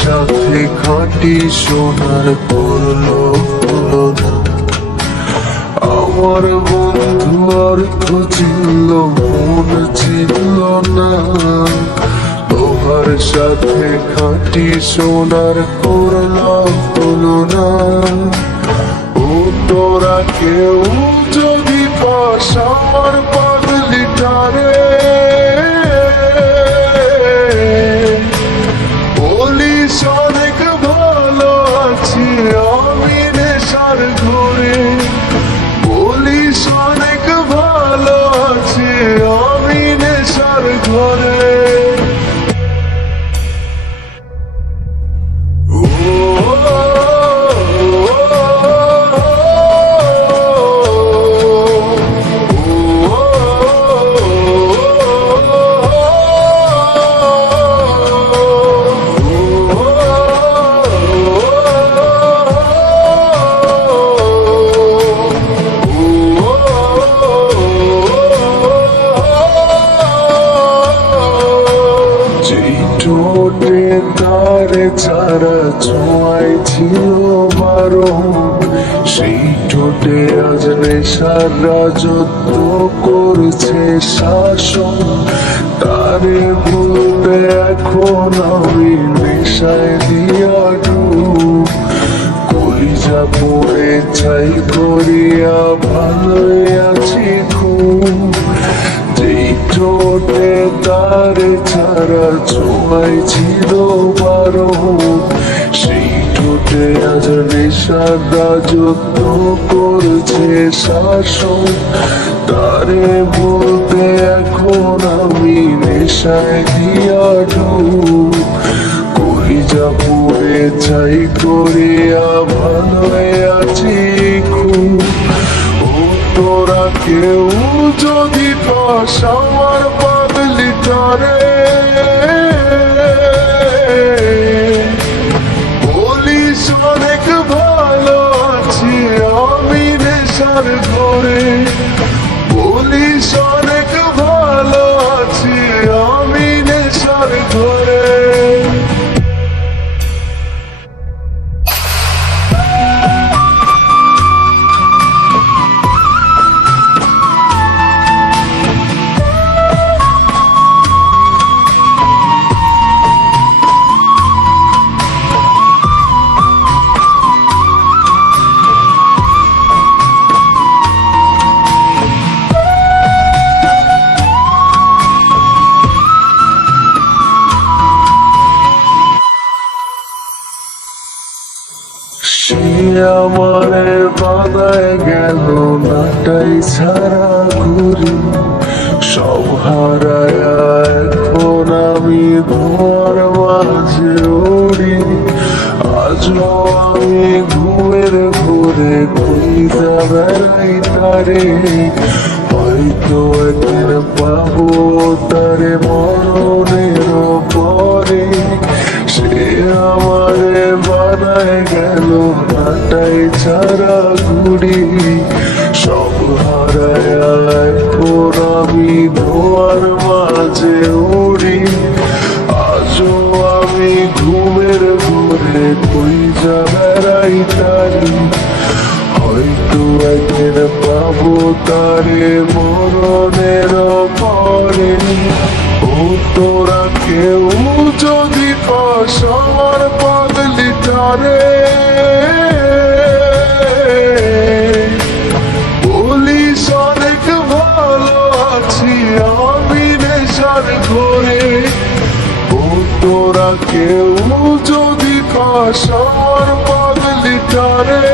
সাথে খাঁটি সোনার করলো তুলনা। আমার বন্ধু অর্থ ছিল মন ছিল না, তোমার সাথে খাঁটি সোনার করলো তুলনা। ও তোরা কেউ যদি পাস আমার পাগলিটারে, বলিস অনেক ভালো আছি আমি নেশার ঘরে, বলিস অনেক ভালো আছি আমি নেশার ঘরে। ঠোঁটে তারে ছাড়া ছোঁয়ায় ছিল বারণ, সেই ঠোঁটে আজ নেশার রাজত্ব করছে শাসন। তারে বলতে এখন আমি নেশায় দিয়া ডুব, কলিজা পড়ে ছাই করিয়া ভালোই আছি খুব। যেই ঠোঁটে তারে ছাড়া ছোঁয়ায় ছিল বারণ, সেই ঠোঁটে আজ নেশার রাজত্ব করছে শাসন। তারে বলতে এখন আমি নেশায় দিয়া ডুব, কলিজা পড়ে ছাই করিয়া ভালোই আছি খুব। ও তোরা কেউ যদি পাস আমার পাগলিটারে, বলিস অনেক ভালো আছি আমি নেশার ঘরে, বলিস অনেক ভালো আছি আমি নেশার ঘরে। সে আমারে বাঁধায় গেল নাটাই ছাড়া ঘুরি, সব হারায় এখন আমি ধোয়ার মাঝে উড়ি। আজও আমি ঘুমের ঘুরে খুঁজা বেড়াই তারে, হয়তো একদিন পাবো তারে মরণের পরে। সে আমারে বানায় গেল নাটাই ছাড়া ঘুড়ি, সব হারায় এখন আমি ধোয়ার মাঝে উড়ি। আজও আমি ঘুমের ঘুরে খুঁজা বেড়াই তারি, হয়তো একদিন পাবো তারে মরণের পরে। ও তোরা কেউ যদি পাস আমার পাগলিটারে, বলিস অনেক ভালো আছি আমি নেশার ঘরে। ও তোরা কেউ যদি পাস আমার পাগলিটারে।